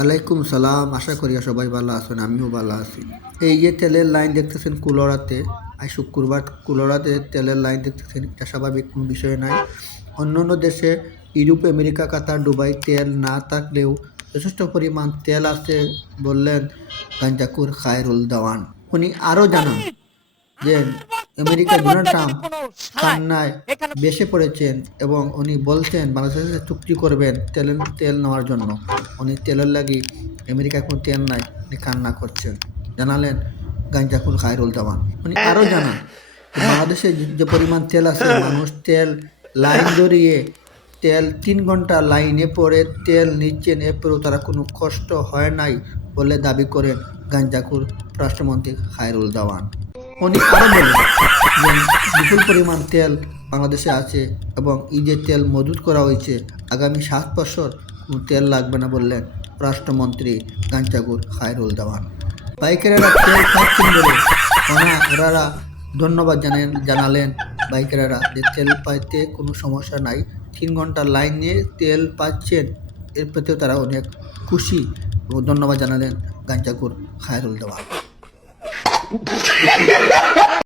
আলাইকুম সালাম। আশা করি সবাই ভালো আছেন, আমিও ভালো আছি। এই যে তেলের লাইন দেখতেছেন কুলোরাতে, আজ শুক্রবার কুলোরাতে তেলের লাইন দেখতেছেন, এটা স্বাভাবিক কোনো বিষয় নাই। অন্যান্য দেশে ইউরোপ, আমেরিকা, কাতার, দুবাই তেল না থাকলেও যথেষ্ট পরিমাণ তেল আছে বললেন গাঞ্জাকুর খায়রুল দেওয়ান। উনি আরও জানান যে আমেরিকা ডোনাল্ড ট্রাম্প কান্নায় বেসে পড়েছেন এবং উনি বলছেন বাংলাদেশের সাথে চুক্তি করবেন তেল নেওয়ার জন্য। উনি তেলের লাগি আমেরিকায় কোনো তেল নাই, উনি কান্না করছেন, জানালেন গাঞ্জাকুর খায়রুল দেওয়ান। উনি আরও জানান বাংলাদেশে যে পরিমাণ তেল আছে, মানুষ তেল লাইন ধরিয়ে তেল 3 ঘন্টা লাইনে পড়ে তেল নিচ্ছেন, এরপরেও তারা কোনো কষ্ট হয় নাই বলে দাবি করেন গাঞ্জাকুর রাষ্ট্রমন্ত্রী খায়রুল দেওয়ান। উনি আরও বলেন যে বিপুল পরিমাণ তেল বাংলাদেশে আছে এবং এই যে তেল মজুত করা হয়েছে আগামী 7 বছর কোনো তেল লাগবে না বললেন রাষ্ট্রমন্ত্রী গাঞ্জাকুর খায়রুল দেওয়ান। বাইকারেরা তেল পাচ্ছেন বলে ওনারা ধন্যবাদ জানালেন বাইকারেরা যে তেল পাইতে কোনো সমস্যা নাই, 3 ঘন্টা লাইন নিয়ে তেল পাচ্ছেন, এর প্রতিও তারা অনেক খুশি ও ধন্যবাদ জানালেন গাঞ্জাকুর খায়রুল দেওয়ান।